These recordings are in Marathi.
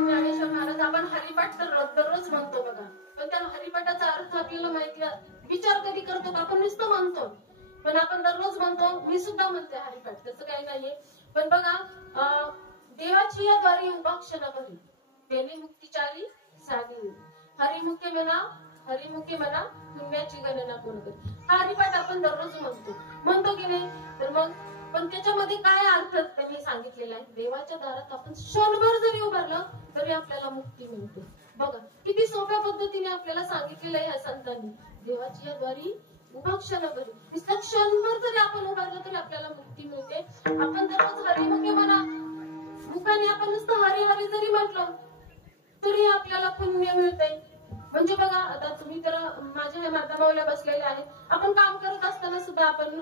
ज्ञानेश्वर महाराज आपण हरिपाठ तर दररोज म्हणतो बघा, पण त्या हरिपाठाचा अर्थ आपल्याला माहिती विचार कधी करतो का? आपण नुसतं म्हणतो, पण आपण दररोज म्हणतो. मी सुद्धा म्हणते हरिपाठ, त्याचं काही नाहीये. पण बघा, देवाची या द्वारी उभा क्षण भरी त्याने मुक्तीच्या आली साधी. हरिमुखे म्हणा पुण्याची गणना कोण करी. हा हरिपाठ आपण दररोज म्हणतो की नाही? तर मग पण त्याच्यामध्ये काय अर्थ त्यांनी सांगितलेला आहे? देवाच्या दारात आपण क्षणभर जरी उभारलं तरी आपल्याला मुक्ती मिळते. बघा किती सोप्या पद्धतीने आपल्याला सांगितलेलं आहे ह्या संतांनी. देवाची या द्वारी उभा क्षणभरी, नुसतं क्षणभर जरी आपण उभारलं तरी आपल्याला मुक्ती मिळते. आपण दररोज हरिमुखे म्हणा, मुखाने आपण नुसतं हरी हरी जरी म्हटलं तरी आपल्याला पुण्य मिळतंय. म्हणजे बघा, आता तुम्ही तर माझ्या ह्या मातामाऊल्या बसलेल्या आहेत, आपण काम करत असताना सुद्धा आपण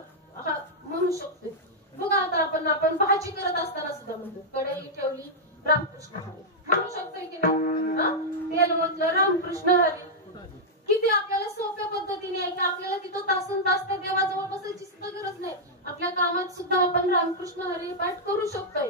म्हणू शकतो. बघा आता आपण भाजी करत असताना सुद्धा म्हणतो, कढई ठेवली रामकृष्ण हरी म्हणू शकतोय की नाही? तेल म्हटलं रामकृष्ण हरी. किती आपल्याला सोप्या पद्धतीने आहे की आपल्याला तिथं तासन तास त्या देवाजवळ बसायची सुद्धा गरज नाही. आपल्या कामात सुद्धा आपण रामकृष्ण हरी पाठ करू शकतोय.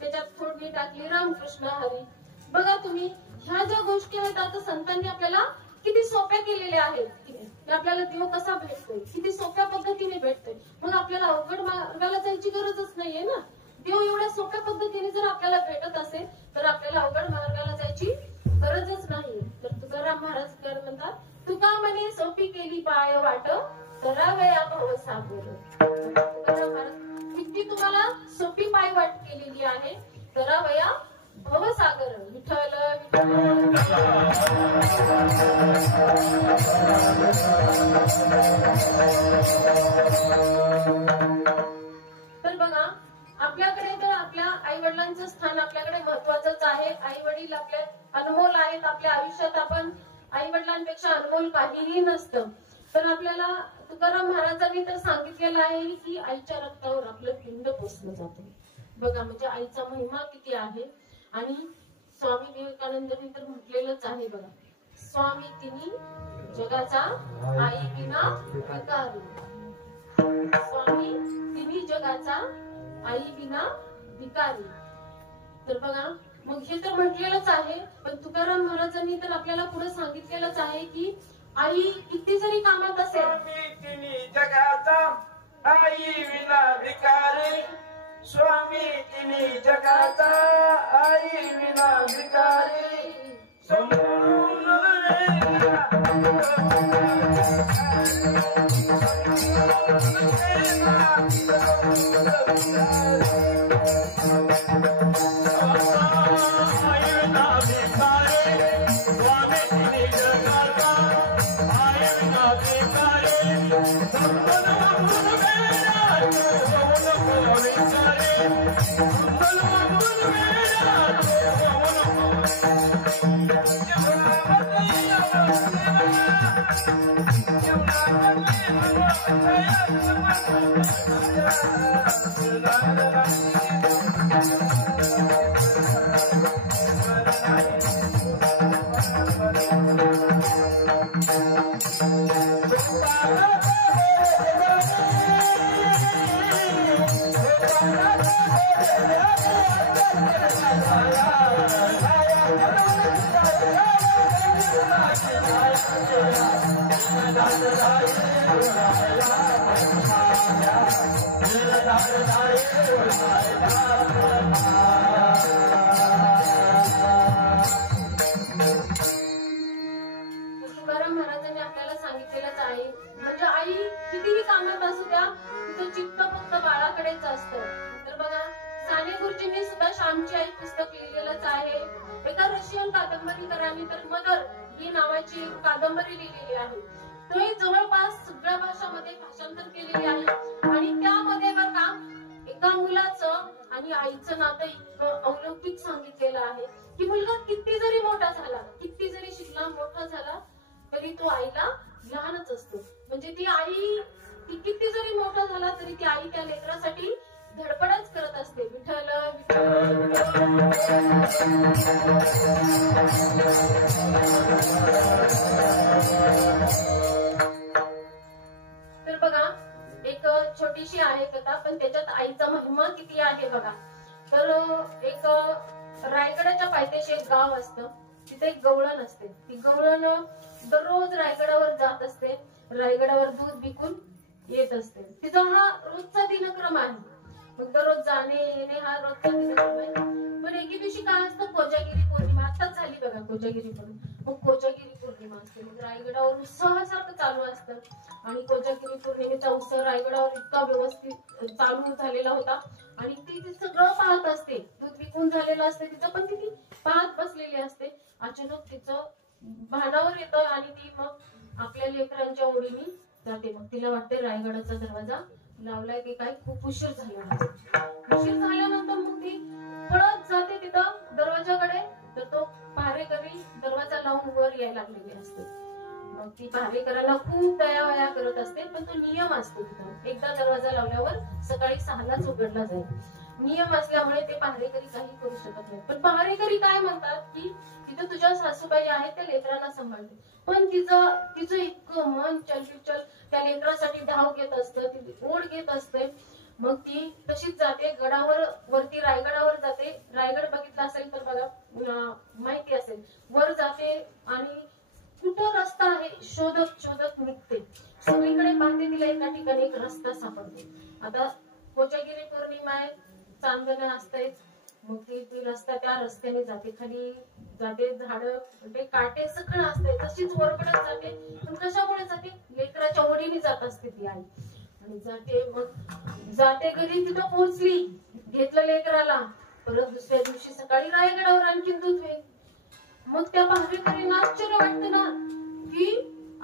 त्याच्यात फोडणी टाकली रामकृष्ण हरी. बघा तुम्ही, ह्या ज्या गोष्टी आहेत आता संतांनी आपल्याला किती सोप्या केलेल्या आहेत की आपल्याला देव कसा भेटतोय, किती सोप्या पद्धतीने भेटतोय. मग आपल्याला अवघड मार्गाला जायची गरजच नाहीये ना. देव एवढ्या सोप्या पद्धतीने जर आपल्याला भेटत असेल तर आपल्याला अवघड मार्गाला जायची गरजच नाहीये. तर तुकाराम महाराज कर म्हणतात, तुका म्हणे सोपी केली पाय वाट करावया भवसागर. तुकाराम महाराज किती तुम्हाला सोपी पाय वाट केलेली आहे, करावया भवसागर. विठ्ठल तर बघा, आपल्याकडे तर आपल्या आई वडिलांचं स्थान आपल्याकडे महत्वाचंच आहे. आई वडील आपले अनमोल आहेत. आपल्या आयुष्यात आपण आई वडिलांपेक्षा अनमोल काहीही नसतं. तर आपल्याला तुकाराम महाराजांनी तर सांगितलेलं आहे की आईच्या रक्तावर आपलं पिंड पोसलं जातं. बघा म्हणजे आईचा महिमा किती आहे. आणि स्वामी विवेकानंदांनी तर म्हटलेलंच आहे बघा, स्वामी तिन्ही जगाचा आई विना भिकारी. स्वामी तिन्ही जगाचा आई विना भिकारी. तर बघा, मग हे तर म्हटलेलंच आहे. पण तुकाराम महाराजांनी तर आपल्याला पुढे सांगितलेलंच आहे की आई किती जरी कामात असेल, स्वामी तिन्ही जगाचा आई विना भिकारी. स्वामी तिन्ही जगाचा आई विना भिकारी. तुकाराम महाराजांनी आपल्याला सांगितलेलंच आहे. म्हणजे आई कितीही कामात असू द्या, तिचं चित्त फक्त बाळाकडेच असतं. तर बघा, साने गुरुजींनी सुद्धा श्यामची आई पुस्तक लिहिलेलंच आहे. एका रशियन कादंबरीकारांनी तर मदर ही नावाची कादंबरी लिहिलेली आहे. तो जवळपास सगळ्या भाषांमध्ये भाषांतर केलेली आहे. आणि त्यामध्ये बरं का, एका मुलाचं आणि आईचं नातं इतकं अलौकिक सांगितलेलं आहे की मुलगा किती जरी मोठा झाला, किती जरी शिकला, मोठा झाला, तरी तो आईला लहानच असतो. म्हणजे ती आई किती जरी मोठा झाला तरी ती आई त्या लेकरासाठी धडपडच करत असते. विठ्ठल तर बघा, एक छोटीशी आहे कथा, पण त्याच्यात आईचा तिचा महिमा किती आहे बघा. तर एक रायगडाच्या पायथ्याशी एक गाव असतं, तिथे एक गवळण असते. ती गवळण दररोज रायगडावर जात असते, रायगडावर दूध विकून येत असते. तिचा हा रोजचा दिनक्रम आहे. मग दररोज जाणे येणे हा रोजचा दिनक्रम आहे. पण एके दिवशी काय असतं, कोजागिरी पौर्णिमा आताच झाली बघा, कोजागिरी पौर्णिमा. मग कोजागिरी पौर्णिमा असते, मग रायगडावर उत्सवासारखं चालू असतं. आणि कोजागिरी पौर्णिमेचा उत्सव रायगडावर इतका व्यवस्थित चालू झालेला होता. आणि ती सगळं पाहत असते, दूध विकून झालेलं असते तिचं, पण ती पाहत बसलेली असते. अचानक तिचं भानावर येतं आणि ती मग आपल्या लेकरांच्या ओढीने जाते. मग तिला वाटते रायगडाचा दरवाजा लावलाय की काय, खूप उशीर झाला. उशीर झाल्यानंतर मग ती पळत जाते तिथं दरवाजाकडे, तर तो पहारेकरी दरवाजा लावून वर यायला लागलेली असते. मग ती पहारेकरांना खूप दयावया करत असते, पण तो नियम असतो तिथं, एकदा दरवाजा लावल्यावर सकाळी 6लाच उघडला जाईल. नियम असल्यामुळे ते पहारेकरी काही करू शकत नाही. पण पहारेकरी काय म्हणतात की तिथं तुझ्या सासूबाई आहेत, त्या लेकरांना सांभाळते. पण तिचं इतकं मन चलबिचल त्या लेकरासाठी धाव घेत असतं, ती ओढ घेत असते. मग ती तशीच जाते गडावर, वरती रायगडावर जाते. रायगड बघितला असेल तर बघा, माहिती असेल, वर जाते आणि कुठं रस्ता आहे शोधत शोधत निघते. सगळीकडे पाहते, तिला एका ठिकाणी एक रस्ता सापडतो. आता कोजागिरी पौर्णिमा आहे, चांदणं असतेच. मग ती रस्ता, त्या रस्त्याने जाते, खाली जाते, झाडं ते काटे सगळं असते, तशीच वरकडत जाते. पण कशामुळे जाते, लेकराच्या ओढीने जात असते ती आई. आणि जाते, मग जाते घरी, तिथं पोहोचली, घेतलं लेकराला. परत दुसऱ्या दिवशी सकाळी रायगडावर आणखीन दूध होईल. मग त्या पहारेकरींना आश्चर्य वाटतं ना की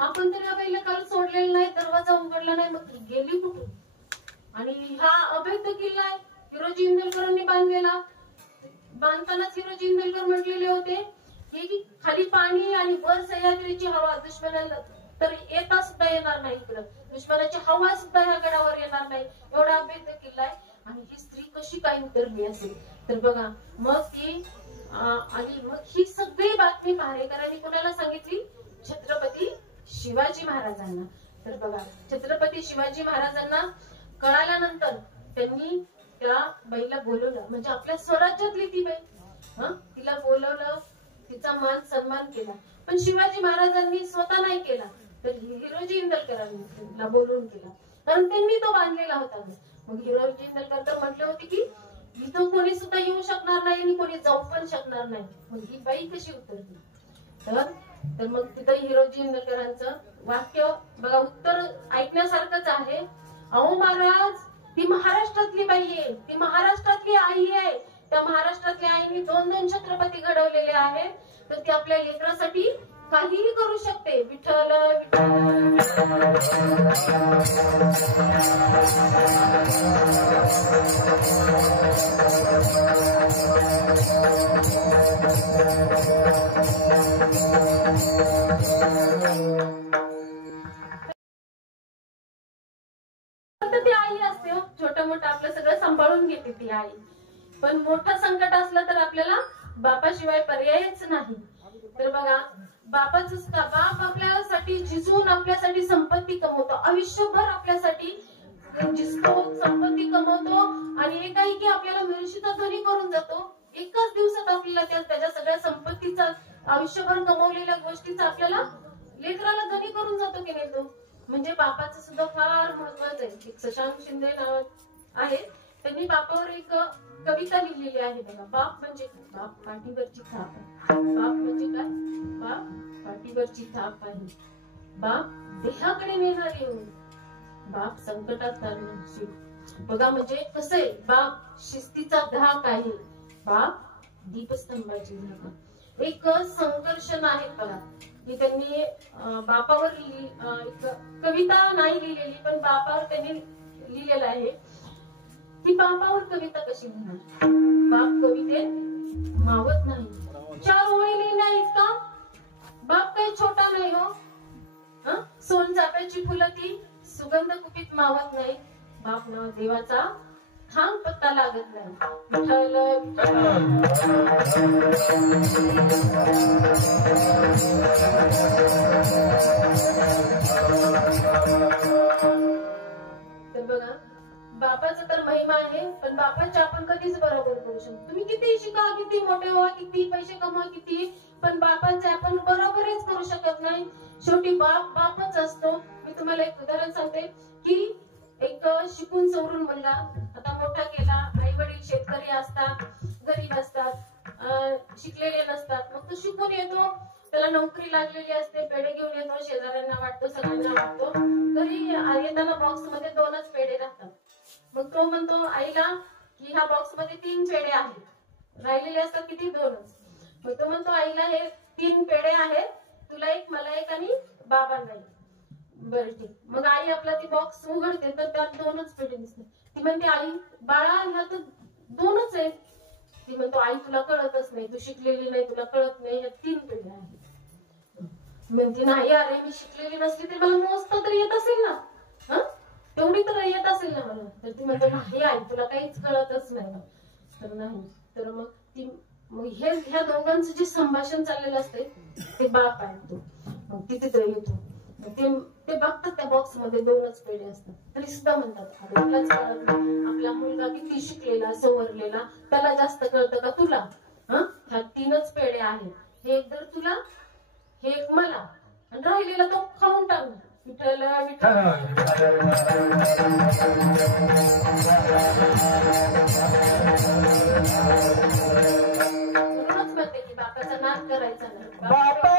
आपण तर या बाईला काल सोडलेलं नाही, दरवाजा उघडला नाही, मग गेली कुठून. आणि हा अभेद्य किल्ला आहे, हिरोजी इंदलकरांनी बांधलेला. बांधतानाच हिरोजी इंदलकर म्हटलेले होते की खाली पाणी आणि वर सह्याद्रीची हवा, दुश्मनाला तर येता सुद्धा येणार नाही, इकडं दुश्मनाची हवा सुद्धा ह्या गडावर येणार नाही, एवढा अभेद्य किल्ला आहे. आणि ही स्त्री कशी काय उतरली असेल, तर बघा मग ती आली. मग ही सगळी बातमी पहारेकरांनी कोणाला सांगितली, छत्रपती शिवाजी महाराजांना. तर बघा, छत्रपती शिवाजी महाराजांना कळाल्यानंतर त्यांनी त्या बाईला बोलवलं, म्हणजे आपल्या स्वराज्यातली ती बाई, तिला बोलवलं, तिचा मान सन्मान केला. पण शिवाजी महाराजांनी स्वतः नाही केला, तर हिरोजी इंदलकरांनी तिला बोलवून केला, कारण त्यांनी तो बांधलेला होता. मग हिरोजी इंदलकर तर म्हटले होते की इथं कोणी सुद्धा येऊ शकणार नाही आणि कोणी जाऊ पण शकणार नाही. मग ही बाई कशी उतरली, तर मग तिथं हिरोजी इंदलकरांचं वाक्य बघा, उत्तर ऐकण्यासारखंच आहे. अहो महाराज, ती महाराष्ट्रातली बाई आहे, ती महाराष्ट्रातली आई आहे. त्या महाराष्ट्रातल्या आईने 2-2 छत्रपती घडवलेले आहेत, तर ती आपल्या लेकरासाठी काहीही करू शकते. विठ्ठल ती आई असते, छोटं मोठं आपलं सगळं सांभाळून घेते ती आई. पण मोठं संकट असलं तर आपल्याला बापाशिवाय पर्यायच नाही. तर बघा, बापाच सुद्धा, बाप आपल्यासाठी झिजून आपल्यासाठी संपत्ती कमवतो, आयुष्यभर आपल्यासाठी झिजतो, संपत्ती कमवतो आणि एकाएकी आपल्याला मिळशीचा धनी करून जातो. एकाच दिवसात आपल्याला त्याच्या सगळ्या संपत्तीचा, आयुष्यभर कमवलेल्या गोष्टीचा आपल्याला लेकराला धनी करून जातो की नाही तो. म्हणजे बापाचं सुद्धा फार महत्वाचं आहे. एक शशांक शिंदे नाव आहे, त्यांनी बापावर एक कविता लिहिलेली आहे बघा. बाप म्हणजे बाप पाठीवरची थाप आहे. बाप म्हणजे काय, बाप पाठीवरची थाप आहे. बाप देहाकडे नेणारी होईल, बाप संकटात तारणारी. बघा म्हणजे कसं आहे, बाप शिस्तीचा धाक आहे, बाप दीपस्तंभाची धाक. एक संघर्षण आहे बघा, की त्यांनी बापावर एक कविता नाही लिहिलेली, पण बापावर त्यांनी लिहिलेलं आहे. ही बापावर कविता कशी म्हणणार, बाप कवितेत मावत नाही. 4 ओळी लिहिण्या इतका बाप काही छोटा नाही हो. सोनचाफ्याची फुलं ती सुगंध कुपीत मावत नाही. बाप नाव देवाचा ठाम पत्ता लागत नाही. विठ्ठल तर बघा, बापाचं तर महिमा आहे, पण बापाच्या आपण कधीच बरोबर करू शकतो. तुम्ही किती शिका, किती मोठे व्हा, किती पैसे कमवा, किती, पण बापाचे आपण बरोबरच करू शकत नाही. शेवटी बाप बापच असतो. मी तुम्हाला एक उदाहरण सांगते की एक शिकून सवरून मुलगा आता मोठा केला, आई वडील शेतकरी असतात, गरीब असतात, शिकलेले नसतात. मग तो शिकून येतो, त्याला नोकरी लागलेली असते, पेढे घेऊन येतो, शेजाऱ्यांना वाटतो, सगळ्यांना वाटतो. घरी येताना बॉक्स मध्ये 2च पेढे राहतात. मग तो म्हणतो आईला की ह्या बॉक्स मध्ये 3 पेढे आहेत, राहिलेले असतात किती 2च. मग तो म्हणतो आईला हे 3 पेढे आहेत, तुला एक, मला एक आणि बाबांना एक. बरं ठीक. मग आई आपला ती बॉक्स उघडते तर त्यात 2च पेढे दिसते. ती म्हणते आई बाळा ह्या तर 2च आहेत. ती म्हणतो आई तुला कळतच नाही, तू शिकलेली नाही, तुला कळत नाही, ह्या 3 पेढे आहेत. म्हणते नाही अरे मी शिकलेली नसली तरी मला मोजता तर येत असेल ना, तेवढी तर येत असेल ना मला. तर ती म्हणते नाही आई तुला काहीच कळतच नाही. तर नाही, तर मग ती ह्या दोघांचं जे संभाषण चाललेलं असते ते बाप ऐकतो. मग ती तिथे येतो, ते बघतात त्या बॉक्स मध्ये 2च पेढे असतात, तरी सुद्धा म्हणतात आपल्यालाच कळत नाही. आपला मुलगा किती शिकलेला सवरलेला, त्याला जास्त कळतं का तुला? ह्या 3च पेढे आहेत, हे एक तर तुला, हे एक मला, आणि राहिलेला तो खाऊन टाक. विठ्ठल विठ्ठल म्हणूनच म्हणते की बापाचा नाद करायचा नाही. बापा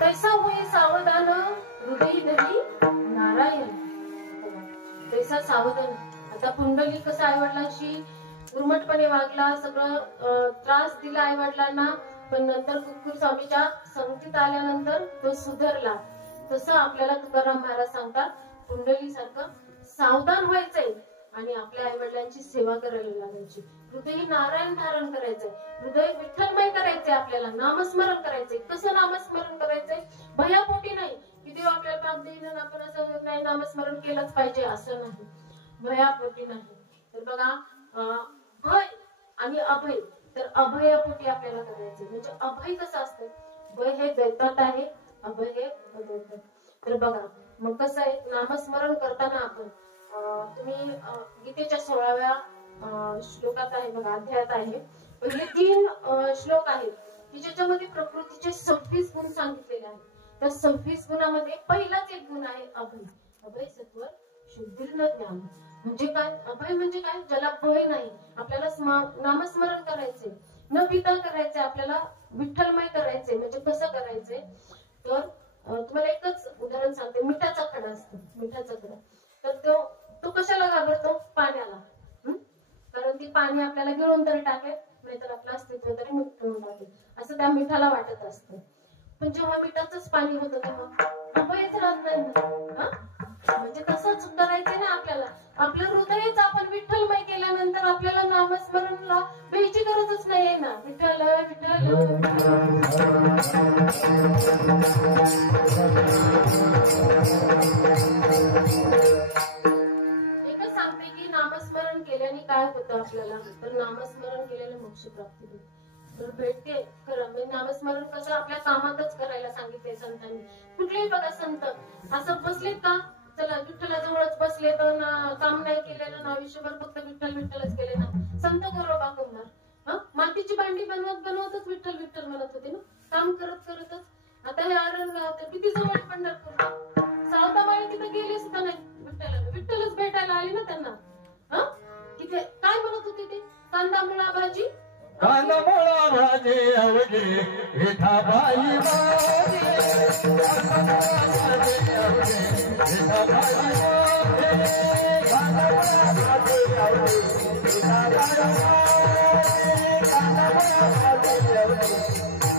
तैसा होई सावधान हृदय धरी नारायण. तैसा सावधान. आता पुंडलिक कसं आईवडिलांशी उर्मटपणे वागला, सगळं त्रास दिला आईवडिलांना, पण नंतर कुक्कुर स्वामीच्या संगतीत आल्यानंतर तो सुधारला. तसं आपल्याला तुकाराम महाराज सांगतात, कुंडली सारखं सावधान व्हायचंय आणि आपल्या आई वडिलांची सेवा करायला लागायची. हृदय नारायण धारण करायचंय, हृदय विठ्ठलमय करायचंय, आपल्याला नामस्मरण करायचंय. कसं नामस्मरण करायचंय? भयापोटी नाही की देव आपल्याला पाप देईन आणि आपण असं नाही नामस्मरण केलंच पाहिजे, असं नाही. भयापोटी नाही. तर बघा, भय आणि अभय, तर अभयापोटी आपल्याला करायचंय. म्हणजे अभय कसं असतं? भय हे दैतात आहे, अभय हे अदैतात. तर बघा मग कसं आहे, नामस्मरण करताना आपण तुम्ही गीतेच्या 16व्या श्लोकात आहे बघा, अध्यायात आहे, पहिले 3 श्लोक आहेत की ज्याच्यामध्ये प्रकृतीचे 26 गुण सांगितलेले आहेत. त्या 26 गुणामध्ये पहिलाच एक गुण आहे अभय. अभय सत्व शुद्धीर्न ज्ञान. म्हणजे काय? अभय म्हणजे काय? ज्याला भय नाही. आपल्याला नामस्मरण करायचे, न भीता करायचे, आपल्याला विठ्ठलमय करायचे. म्हणजे कसं करायचंय? तर तुम्हाला एकच उदाहरण सांगते. मिठाचा खडा असतो, मिठाचा खडा. तर तो कशाला घाबरतो? पाण्याला. कारण ती पाणी आपल्याला गिळून तरी टाकेल, नाहीतर आपलं अस्तित्व तरी मिटून टाकेल, असं त्या मिठाला वाटत असतं. पण जेव्हा मिठाचंच पाणी होतं तेव्हा अभयच राहत नाही. म्हणजे तसंच करायचंय ना आपल्याला. आपलं हृदयच आपण विठ्ठलमय केल्यानंतर आपल्याला नामस्मरणला भ्यायची गरजच नाहीये ना. विठ्ठल विठ्ठल. एकच सांगते की नामस्मरण केल्याने काय होतं आपल्याला? तर नामस्मरण केल्याने मोक्ष प्राप्ती होते. तर भेटते खरं. म्हणजे नामस्मरण कसं आपल्या कामातच करायला सांगितलंय संतांनी. कुठलेही बघा संत असं बसलेत का, चला विठ्ठलाजवळच बसले तर काम नाही केलेलं ना, आयुष्यभर फक्त विठ्ठल विठ्ठलच केले ना. संत गोरोबा कुंभार मातीची भांडी बनवतच विठ्ठल विठ्ठल म्हणत होते ना, काम करत करतच. आता हे आरणगाव तर किती जवळ पंढरपूर, सावतामाळी तिथे गेले सुद्धा नाही. विठ्ठलच भेटायला आले ना त्यांना. तिथे काय म्हणत होते ते? कांदा मुळा भाजी, कांदा मुळा भाजी अवघी विठाबाई भाजी, कांदा मुळा भाजी अवघी विठाबाई भाजी, कांदा मुळा भाजी अवघी विठाबाई भाजी, कांदा मुळा भाजी अवघी विठाबाई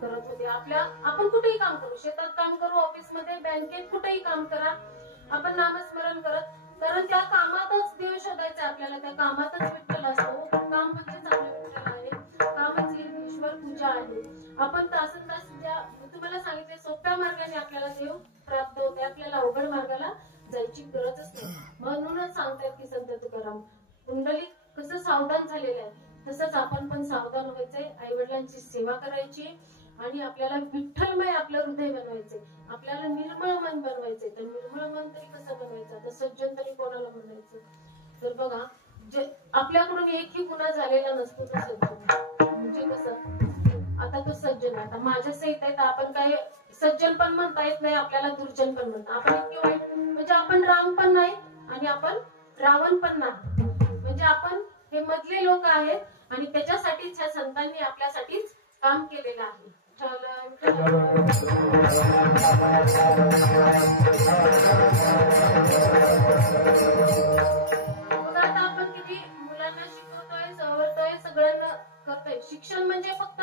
करत होते. आपण कुठेही काम करू, शेतात काम करू, ऑफिस मध्ये, बँकेत, कुठेही काम करा, आपण नामस्मरण करत. कारण त्या कामातच देव शोधायचा आपल्याला, त्या कामातच विठ्ठल असतो. काम म्हणजेच आपलं विठ्ठल आहे, कामच ईश्वर पूजा आहे. आपण तासन तास तुम्हाला सांगितले सोप्या मार्गाने आपल्याला देव प्राप्त होते, आपल्याला अवघड मार्गाला जायची गरजच नाही. म्हणूनच सांगतात की संत तुकाराम, कुंडली कसं सावधान झालेलं आहे तसंच आपण पण सावधान व्हायचंय. आई वडिलांची सेवा करायची आणि आपल्याला विठ्ठलमय आपलं हृदय बनवायचंय, आपल्याला निर्मळ मन बनवायचंय. तर निर्मळ मन तरी कसं बनवायचं? तर सज्जन तरी कोणाला म्हणायचं? तर बघा, जे आपल्याकडून एकही गुन्हा झालेला नसतो तो सज्जन. म्हणजे कसं, आता तो सज्जन, आता माझ्या सहित आहे तर आपण काय सज्जन पण म्हणता येत नाही, आपल्याला दुर्जन पण म्हणता. आपण इतके वाईट म्हणजे आपण राम पण नाही आणि आपण रावण पण नाही. म्हणजे आपण हे मधले लोक आहेत आणि त्याच्यासाठीच ह्या संतांनी आपल्यासाठीच काम केलेलं आहे. आता आपण किती मुलांना शिकवतोय, सवरतोय, सगळ्यांना करतोय. शिक्षण म्हणजे फक्त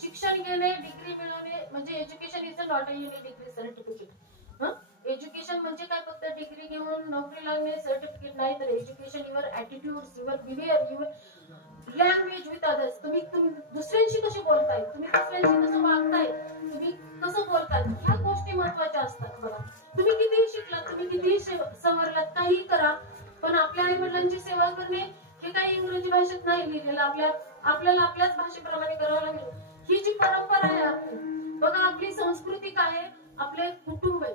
शिक्षण घेणे, डिग्री मिळवणे म्हणजे education is not a unique degree certificate. Education म्हणजे काय फक्त डिग्री घेऊन नोकरी लागणे सर्टिफिकेट नाही. तर education your attitude, your behaviour, your language with others. तुम्ही दुसऱ्यांशी कशी बोलताय, तुम्ही दुसऱ्यांशी कसं वागताय, तुम्ही कसं बोलताय, ह्या गोष्टी महत्वाच्या असतात. बघा, तुम्ही कितीही शिकलात, तुम्ही कितीही सवरलात, काही करा, पण आपल्या आई वडिलांची सेवा करणे हे काही इंग्रजी भाषेत नाही लिहिलेलं. आपल्याला आपल्याच भाषेप्रमाणे करावं लागेल. ही जी परंपरा आहे आपली, बघा आपली संस्कृती काय आहे, आपले कुटुंब आहे.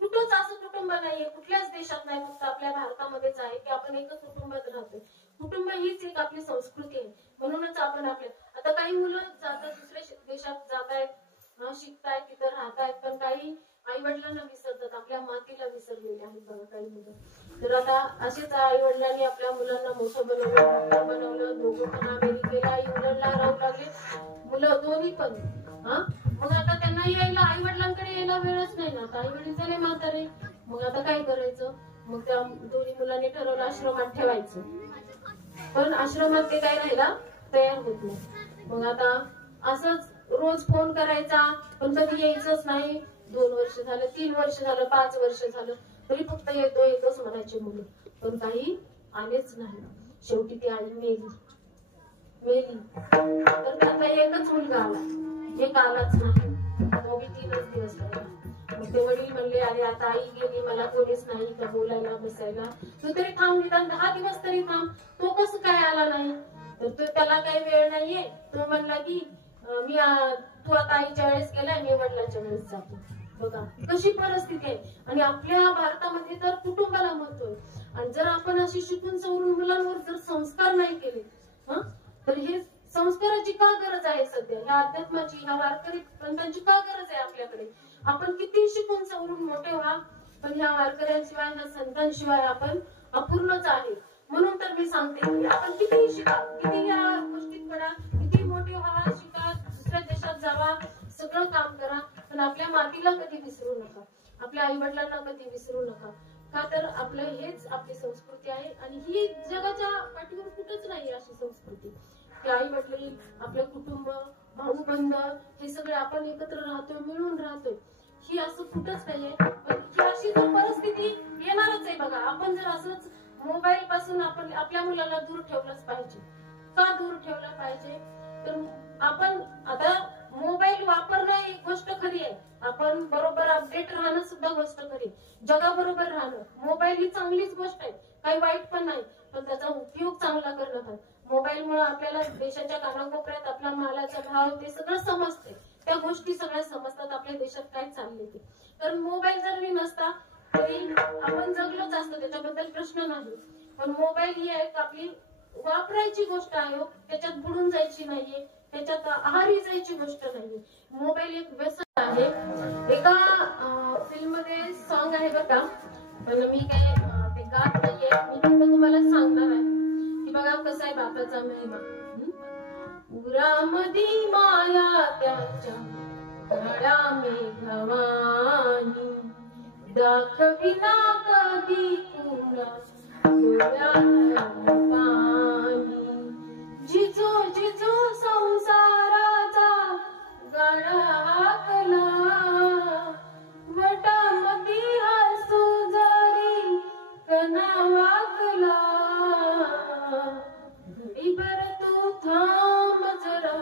कुठंच असं कुटुंब नाहीये, कुठल्याच देशात नाही, फक्त आपल्या भारतामध्येच आहे की आपण एकच कुटुंबात राहतोय. कुटुंब हीच एक आपली संस्कृती आहे. म्हणूनच आपण आता काही मुलं जातात दुसऱ्या देशात जातायत, शिकतायत, तिथं राहतायत, पण काही आई वडिलांना विसरतात, आपल्या मातीला विसरलेले आहेत बघा काही मुलं. तर आता असेच आई वडिलांनी आपल्या मुलांना मोठं बनवलं, दोघं पण अमेरिकेला इंग्लंडला राहू लागले, मुलं दोन्ही पण. मग आता त्यांना यायला, आई वडिलांकडे यायला वेळच नाही ना, आई वडील झाले म्हातारे, मग आता काय करायचं? मग त्या दोन्ही मुलांनी ठरवलं आश्रमात ठेवायचं, पण आश्रमात ते काय राहायला तयार होत नाही. मग आता असंच रोज फोन करायचा, पण कधी यायचंच नाही. 2 वर्ष झालं, 3 वर्ष झालं, 5 वर्ष झालं, तरी फक्त येतोच म्हणायचे मुलं, पण काही आलेच नाही. शेवटी ती आई मेली. तर त्यांना एकच मुलगा आला, एक आलाच नाही. तो बी 3च दिवस राहिला. मग ते वडील म्हणले, अरे आता आई गेली, मला कोणीच नाही का बोलायला बसायला, तू तरी थांब, निदान 10 दिवस तरी थांब. तो कसं काय आला नाही? तर तो त्याला काही वेळ नाहीये. तो म्हणला की तू आता आईच्या वेळेस गेलाय, मी वडिलांच्या वेळेस जातो. बघा कशी परिस्थिती आहे. आणि आपल्या भारतामध्ये तर कुटुंबाला महत्व आहे. आणि जर आपण अशी शिकून सवरून मुलांवर जर संस्कार नाही केले, तर हे संस्काराची का गरज आहे सध्या? ह्या अध्यात्माची, ह्या वारकरी पंथांची का गरज आहे आपल्याकडे? आपण किती शिकून सवरून मोठे व्हा, पण ह्या वारकऱ्यांशिवाय, ह्या संतांशिवाय आपण अपूर्णच आहे. म्हणून तर मी सांगते की आपण किती शिका, किती या गोष्टीत पडा, किती मोठे व्हा, शिका, दुसऱ्या देशात जावा, सगळं काम करा, पण आपल्या मातीला कधी विसरू नका, आपल्या आई वडिलांना कधी विसरू नका. का तर आपलं हेच आपली संस्कृती आहे. आणि ही जगाच्या पाठीवर कुठंच नाही अशी संस्कृती की आई वडील, आपलं कुटुंब, भाऊ बंध हे सगळे आपण एकत्र राहतोय, मिळून राहतोय. ही असं कुठंच नाहीये. पण ही अशी जर परिस्थिती येणारच आहे बघा. आपण जर असंच मोबाईल पासून आपण आपल्या मुलाला दूर ठेवलंच पाहिजे. का दूर ठेवलं पाहिजे? तर आपण आता मोबाईल वापरणं एक गोष्ट खरी आहे, आपण बरोबर अपडेट राहणं सुद्धा गोष्ट खरी, जगाबरोबर राहणं. मोबाईल ही चांगलीच गोष्ट आहे, काही वाईट पण नाही, पण त्याचा उपयोग चांगला करणं. मोबाईलमुळे आपल्याला देशाच्या कानाकोपऱ्यात आपल्या मालाचा भाव ते सगळं समजते, त्या गोष्टी सगळ्या समजतात, आपल्या देशात काय चालले ते. कारण मोबाईल जरी नसता तरी आपण जगलोच असतो, त्याच्याबद्दल प्रश्न नाही. पण मोबाईल ही एक आपली वापरायची गोष्ट आहे, त्याच्यात बुडून जायची नाहीये, त्याच्यात आहारी जायची गोष्ट नाहीये. मोबाईल एक व्यसन आहे. एका फिल्म मध्ये सॉन्ग आहे बघा, पण मी काय ते गात नाहीये, मी फक्त तुम्हाला सांगणार आहे की बघा कसा आहे बापाचा महिमा. उरामधी माया त्याच्या काळ्या मेघवानी, दाखविना कधी कुणा डोळ्यात पाणी. जिजो जिजो संसाराचा गाडा आखला, वटामधी हसू जरी कणा वाकला. घडीभर तू थांब जरा,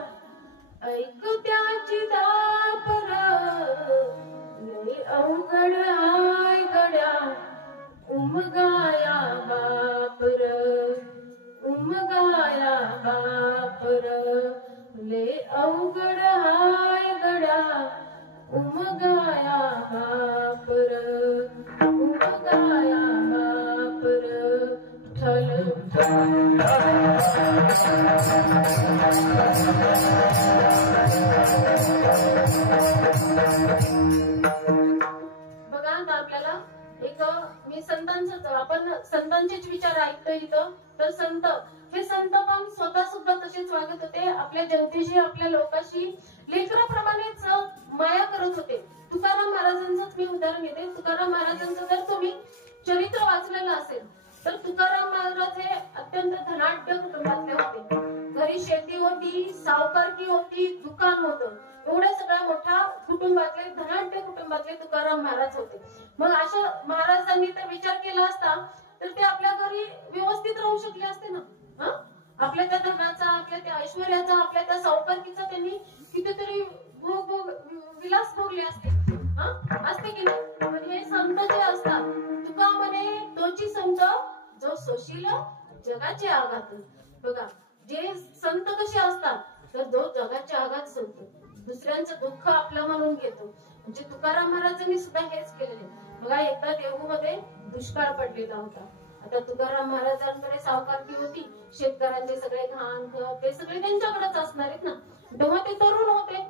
ऐक त्याची दापर, लय अवघड हाय गड्या उमगाया बापर, उमगाया बापर, लय अवघड हाय गड्या उमगाया बापर, उमगाया बापर. बघा आता आपल्याला एक मी संतांच, आपण संतांचेच विचार ऐकतो इथं. तर संत पण स्वतः सुद्धा तसेच वागत होते, आपल्या जनतेशी, आपल्या लोकांशी लेकराप्रमाणेच माया करत होते. तुकाराम महाराजांचंच मी उदाहरण घेते. तुकाराम महाराजांचं जर तुम्ही चरित्र वाचलेलं असेल तर तुकाराम महाराज हे अत्यंत धनाढ्य कुटुंबातले होते. घरी शेती होती, सावकारकी होती, दुकान होतं. एवढ्या सगळ्या मोठ्या कुटुंबातले, धनाढ्य कुटुंबातले तुकाराम महाराज होते. मग अशा महाराजांनी तर विचार केला असता तर ते आपल्या घरी व्यवस्थित राहू शकले असते ना. आपल्या त्या धनाचा, आपल्या त्या ऐश्वर्याचा, आपल्या त्या सावकारकीचा त्यांनी कितीतरी विलास भोगले असते, असते की नाही. पण हे संत जे असतात, तुका म्हणे तोची संत जो सोशील जगाचे आघात. बघा जे संत कसे असतात, तर जो जगाच्या आगात सोडतो, दुसऱ्यांचं दुःख आपलं म्हणून घेतो. म्हणजे तुकाराम महाराजांनी सुद्धा हेच केलेले. बघा, एकदा देहूमध्ये दुष्काळ पडलेला होता. आता तुकाराम महाराजांकडे सावकारकी होती, शेतकऱ्यांचे सगळे घाण खत ते सगळे त्यांच्याकडेच असणार आहेत ना. तेव्हा ते तरुण होते,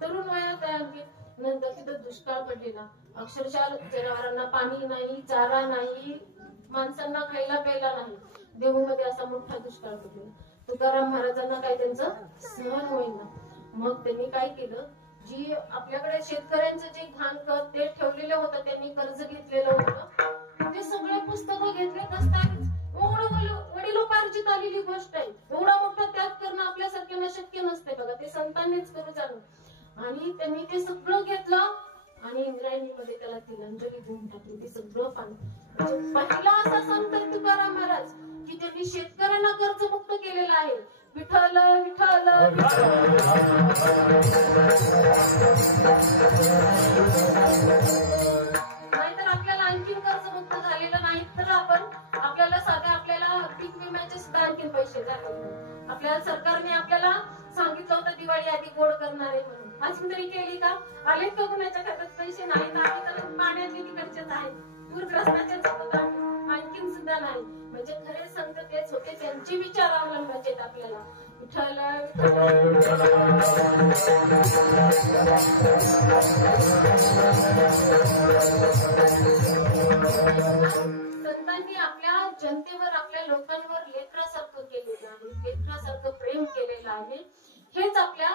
तरुण वयात आणखी. नंतर तिथं दुष्काळ पडलेला, अक्षरशः जनावरांना पाणी नाही, चारा नाही, माणसांना खायला प्यायला नाही. देहूमध्ये असा मोठा दुष्काळ पडलेला. तुकाराम महाराजांना काही त्यांचं सहन होईना. मग त्यांनी काय केलं, जी आपल्याकडे शेतकऱ्यांचं जे घाण खत ते ठेवलेलं होतं, त्यांनी कर्ज घेतलेलं होतं, ते सगळे पुस्तकं घेतले, दस्तावेज. वडिलोपार्जित आलेली गोष्ट आहे. एवढा मोठा त्याग करणं आपल्यासारख्यांना शक्य नसते बघा, ते संतांनीच करू जाणं. आणि त्यांनी ते सगळं घेतलं आणि इंद्रायणीमध्ये त्याला तिलांजली देऊन टाकली. ते सगळं पाणी. पहिला असा संत तुकाराम महाराज की त्यांनी शेतकऱ्यांना कर्जमुक्त केलेला आहे. विठ्ठल विठ्ठल. नाहीतर आपल्याला आणखीन कर्जमुक्त झालेलं नाही तर आपल्याला साध्या आपल्याला पीक विम्याचे सुद्धा आणखीन पैसे द्यावे. आपल्याला सरकारने आपल्याला सांगितलं होतं दिवाळी आधी गोड करणार आहे म्हणून. अजून तरी केली का? आलेत का कुणाच्या खात्यात पैसे? नाही. तर पाण्याचे तिकडचेच आहेत, पूरग्रस्ताचेच आणखीन सुद्धा नाही. म्हणजे खरे संत तेच होते, त्यांचे विचार अवलंबायचे आपल्याला. विठ्ठल संतांनी आपल्या जनतेवर, आपल्या लोकांवर लेकरासारखं केलेलं आहे, लेकरासारखं प्रेम केलेलं आहे. हेच आपल्या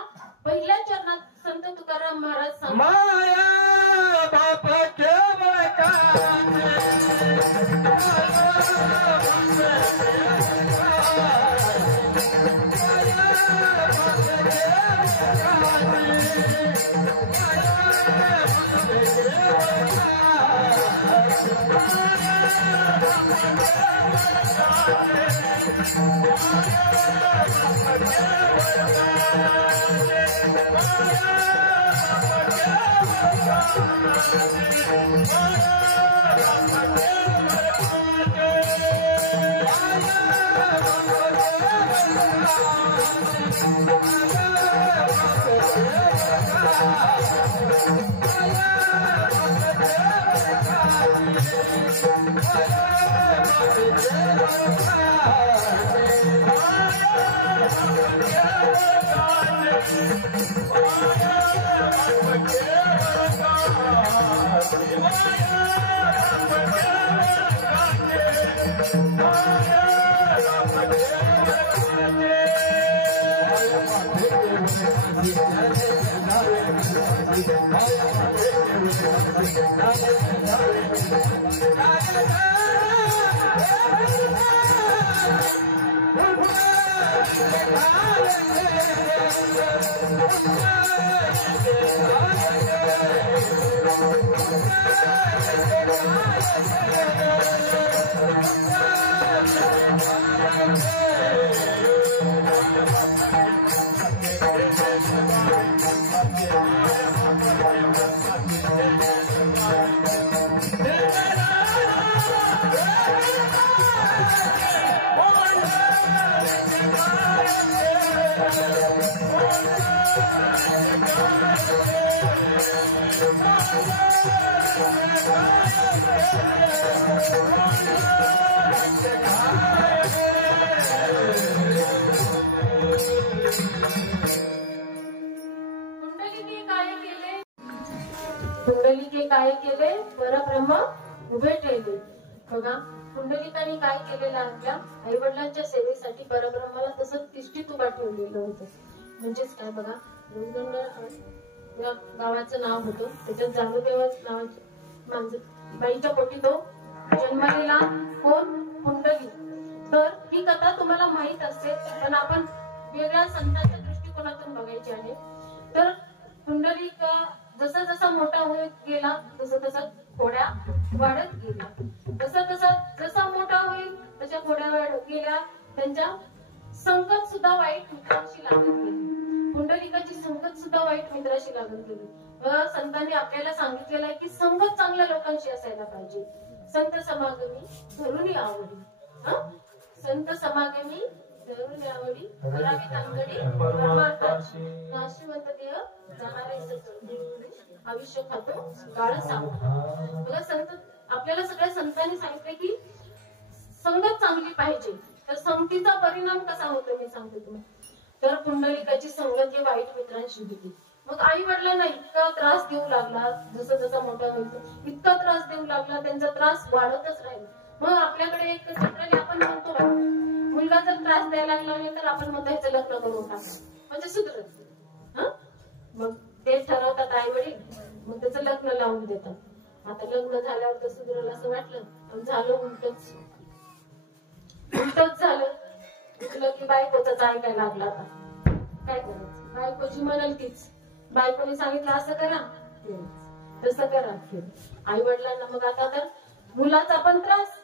पहिल्या चरणात संत तुकाराम महाराज सांगतात. पुंडलिके काय केले? परब्रह्म उभे ठेवले. बघा, पुंडलिकाने काय केलेलं आपल्या आई वडिलांच्या सेवेसाठी परब्रह्माला तसंच तिष्ठीत उभा ठेवलेलं होतं. म्हणजेच काय बघा, या गावाचं नाव होतं, त्याच्यात जानुदेवा नावाची बाईच्या पोटी तो जन्मलेला कोण? पुंडलिक. तर ही कथा तुम्हाला माहित असते, पण आपण वेगळ्या संतांच्या दृष्टिकोनातून बघायची आहे. तर पुंडलिक जसा जसा मोठा होत गेला तसं तसं खोड्या वाढत गेल्या. जसा मोठा होईल तशा खोड्या वाढत गेल्या. त्यांच्या संगत सुद्धा वाईट मित्रांशी लागत गेली. पुंडलिकाची संगत सुद्धा वाईट मित्राशी लागत गेली. संतांनी आपल्याला सांगितलेलं आहे की संगत चांगल्या लोकांशी असायला पाहिजे. संत समागमी धरुणी आवडी. संत समागमी धरून यावडी करावी तांगडी परमार्थाची नाशिवंत देह जाणारे सचल आयुष्य खातो काळ सावध. बघा संत आपल्याला सगळ्या संतांनी सांगितले की संगत चांगली पाहिजे. तर संगतीचा परिणाम कसा होतो मी सांगते तुम्हाला. तर पुंडलिकाची संगत ही वाईट मित्रांशी होती. मग आई वडिलांना इतका त्रास देऊ लागला, जसं जसं मोठा होईल इतका त्रास देऊ लागला, त्यांचा त्रास वाढतच राहिला. मग आपल्याकडे एक जनरली आपण म्हणतो मुलगा जर त्रास द्यायला लागला तर आपण मग त्याचं लग्न करून टाकतो म्हणजे सुधरत. मग ते ठरवतात आई वडील, मग त्याचं लग्न लावून देतात. आता लग्न झाल्यावर तर सुधरल असं वाटलं, पण झालं उलटच झालं. उठलं की बायकोच ऐकायला लागला. आता काय करायचं, बायकोची म्हणाल तीच. बायकोने सांगितलं असं करा तसं करा. आई वडिलांना मग आता तर मुलाचा पण त्रास,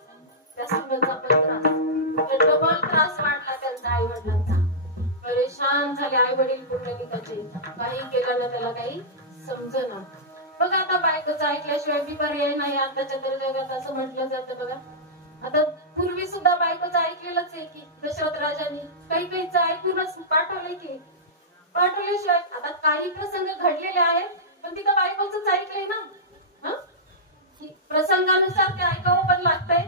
त्या सुनेचा पण त्रास, डबल त्रास वाढला त्यांचा आई वडिलांचा. परेशान झाले आई वडील पुंडलिकाचे. काही केलं ना त्याला काही समजना. बघा आता बायकोचं ऐकल्याशिवाय बी पर्याय नाही आताच्या तर जगात असं म्हटलं जातं. बघा आता पूर्वी सुद्धा बायकोचं ऐकलेलंच आहे की दशरथ राजांनी काही ऐकूनच पाठवलंय की पाठवल्याशिवाय. आता काही प्रसंग घडलेले आहेत पण तिथं बायकोच ऐकलंय ना. प्रसंगानुसार ते ऐकावं पण लागतंय.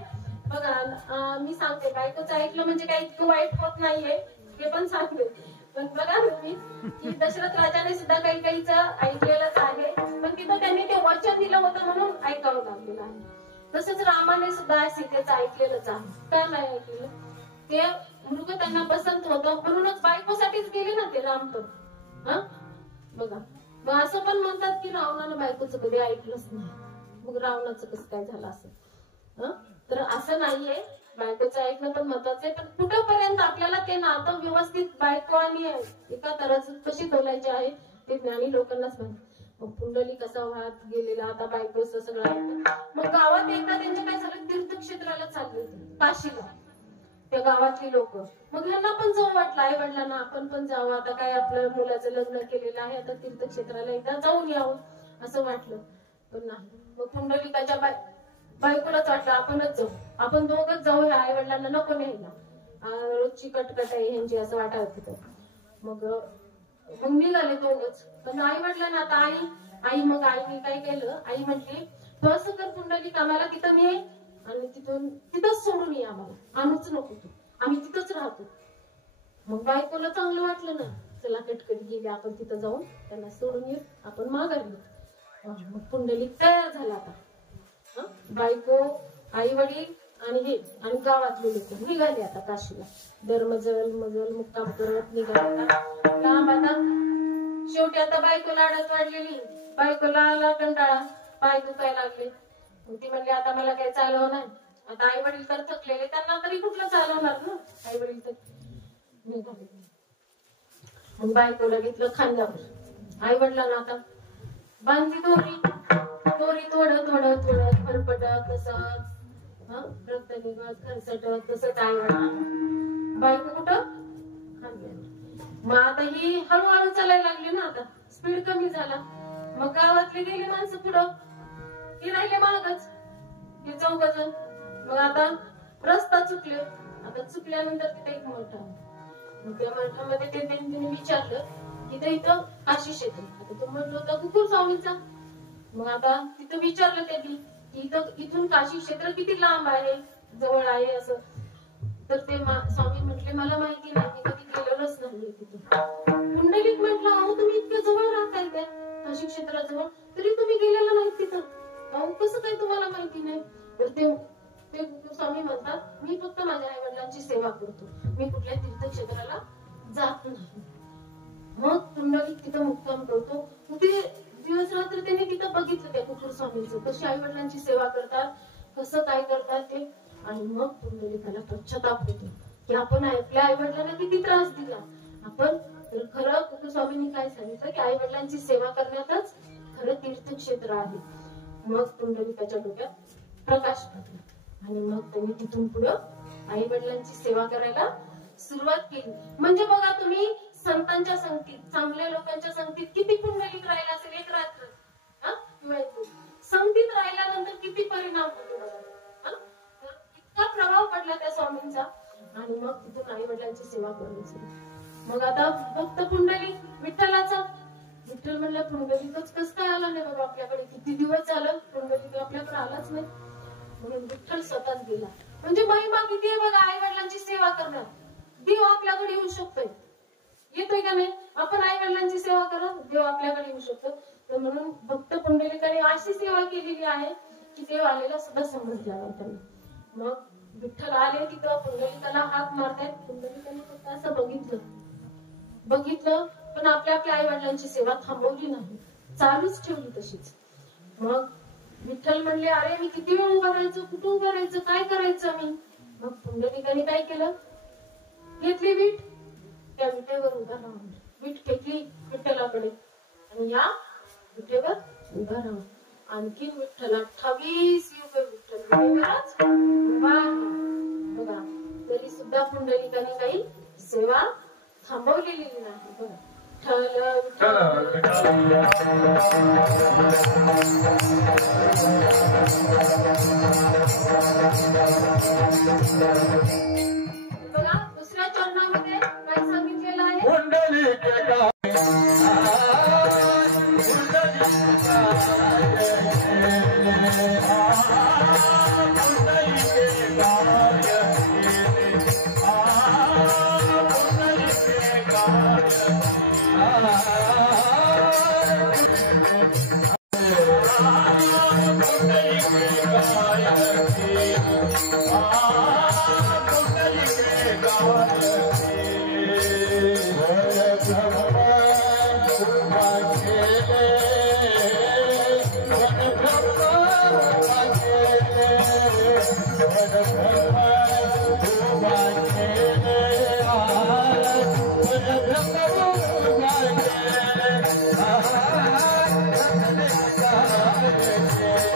बघा मी सांगते बायकोचं ऐकलं म्हणजे काही इतकं वाईट होत नाहीये हे पण सांगते. पण बघा तुम्ही की दशरथ राजाने सुद्धा काहीच ऐकलेलंच आहे, पण तिथं त्यांनी ते वचन दिलं होतं म्हणून ऐकावं लागलेलं आहे. तसंच रामाने सुद्धा सीतेचं ऐकलेलंच आहे. का नाही ऐकलेलं, ते मृग त्यांना पसंत होतं म्हणूनच बायकोसाठीच गेले ना ते राम पण. बघा मग असं पण म्हणतात की रावणानं बायकोचं कधी ऐकलंच नाही. मग रावणाचं कसं काय झालं असं. तर असं नाहीये, बायकोचं ऐकणं पण महत्वाचं आहे. पण कुठपर्यंत आपल्याला ते नातं व्यवस्थित बायको आणि एका तराजूत कशी तोलायची आहे ते ज्ञानी लोकांनाच माहिती. मग पुंडलिक कसा वाहत गेलेला, आता बायकोचं सगळं ऐकलं. मग गावात एकदा त्यांच्या काय झालं, तीर्थक्षेत्राला चालले होते काशीला त्या गावातली लोक. मग ह्यांना पण जाऊ वाटलं आई वडिलांना, आपण पण जावं. आता काय आपलं मुलाचं लग्न केलेलं आहे, आता तीर्थक्षेत्राला एकदा जाऊन यावं असं वाटलं. पण नाही, मग पुंडलिकाच्या बायकोलाच वाटलं आपणच जाऊ, आपण दोघच जाऊ, आई वडिलांना नको न्यायला, रोजची कटकट आहे ह्यांची असं वाटत होतं. मग निघाले दोघच. पण आई वडिलांना आता मग आईने काय केलं, आई म्हटली तू असं कर पुंडलिक, आम्हाला तिथं ने आणि तिथंच सोडून ये, आम्हाला आणूच नको तू, आम्ही तिथंच राहतो. मग बायकोला चांगलं वाटलं ना, चला कटकट गेली, आपण तिथं जाऊन त्यांना सोडून येऊ, आपण माघारी. मग पुंडलिक तयार झाला. आता बायको आई वडील आणि गावातले लोक निघाले आता काशीला. मजल मुक्काम करत निघाले लांब. आता शेवटी आता बायको लाडात वाढलेली, बायकोला आला कंटाळा, पाय दुखायला लागले. ती म्हणली आता मला काही चालव नाही. आता आई वडील तर थकलेले, त्यांना तरी कुठलं चालवणार ना, आई वडील तर निघाले. मग बायकोला घेतलं खांद्यावर. आई वडिलांना आता बांधली दोरी थोडं फरफटत तसंच रक्त निघत खरचटत तसंच आई वडिलांना. बायको कुठं खांद्यावर. मग आता ही हळूहळू चालायला लागली ना, आता स्पीड कमी झाला. मग गावातली गेली माणसं पुढं, ती राहिले मागच, हे चौघजण. मग आता रस्ता चुकले. आता चुकल्यानंतर तिथे एक मठ आहे. मग त्या मठामध्ये त्यांनी विचारलं की इथं काशी क्षेत्र, आता तो म्हटलं होता कुकुर स्वामीचा. मग आता तिथं विचारलं त्यांनी की इथून काशी क्षेत्र किती लांब आहे, जवळ आहे असं. तर ते स्वामी म्हटले मला माहिती नाही, मी कधी गेलेलोच नाहीये तिथं. पुंडलिक म्हटलं अहो तुम्ही इतक्या जवळ राहताय त्या काशी क्षेत्राजवळ, तरी तुम्ही गेलेला नाही तिथं, अहो कसं काय तुम्हाला माहिती नाही. तर ते स्वामी म्हणतात मी फक्त माझ्या आई वडिलांची सेवा करतो, मी कुठल्या तीर्थक्षेत्राला जात नाही. मग पुंडलिक तिथं मुक्काम करतो. ते दिवस रात्र त्याने तिथं बघितलं त्या कुकुर स्वामींचं, कशी आई वडिलांची सेवा करतात, कसं काय करतात ते. आणि मग पुंडलिकाला पश्चाताप होतो की आपण आपल्या आई वडिलांना किती त्रास दिला आपण. तर खरं कुकुर स्वामींनी काय सांगितलं की आई वडिलांची सेवा करण्यातच खरं तीर्थक्षेत्र आहे. मग पुंडलिकाच्या डोक्यात प्रकाश पडला आणि मग त्यांनी तिथून पुढं आई वडिलांची सेवा करायला सुरुवात केली. म्हणजे बघा तुम्ही संतांच्या संगतीत, चांगल्या लोकांच्या संगतीत किती पुंडलिक राहिला असेल एक रात्र, संगतीत राहिल्यानंतर किती परिणाम होतो बघा. इतका प्रभाव पडला त्या स्वामींचा. आणि मग तिथून आई वडिलांची सेवा करायची. मग आता भक्त पुंडलिक विठ्ठलाचा, विठ्ठल म्हणलं पुंडलिकच कसं काय आला नाही बाबा आपल्याकडे, किती दिवस झालं पुंडलिक आपल्याकडे आलाच नाही. म्हणून विठ्ठल स्वतःच गेला. म्हणजे महिमा किती आहे बघा आई वडिलांची सेवा करणं. देव आपल्याकडे येऊ शकतोय, येतोय का नाही. आपण आई वडिलांची सेवा करा, देव आपल्याकडे येऊ शकतो. तर म्हणून भक्त पुंडलिकाने अशी सेवा केलेली आहे की देव आलेला सुद्धा समजला नाही त्यांना. मग विठ्ठल आले तिथं पुंडलिकाला हाक मारतायत. पुंडलिकाने फक्त असं बघितलं पण आपल्या आई वडिलांची सेवा थांबवली नाही, चालूच ठेवली तशीच. मग विठ्ठल म्हणले अरे मी किती वेळ उभं राहायचं, कुठून करायचं, काय करायचं मी. मग पुंडलिकाने काय केलं, घेतली वीट, त्या विटेवर उभा राहा, वीट फेकली विठ्ठलाकडे आणि या विटेवर उभा राहा. आणखीन विठ्ठल 28 युग विठ्ठल विटेवरच उभा आहे बघा. तरी सुद्धा पुंडलिकाने काही सेवा थांबवलेली नाही बघा. बघा दुसऱ्या चरणामध्ये काय सांगितलेलं आहे, Yeah.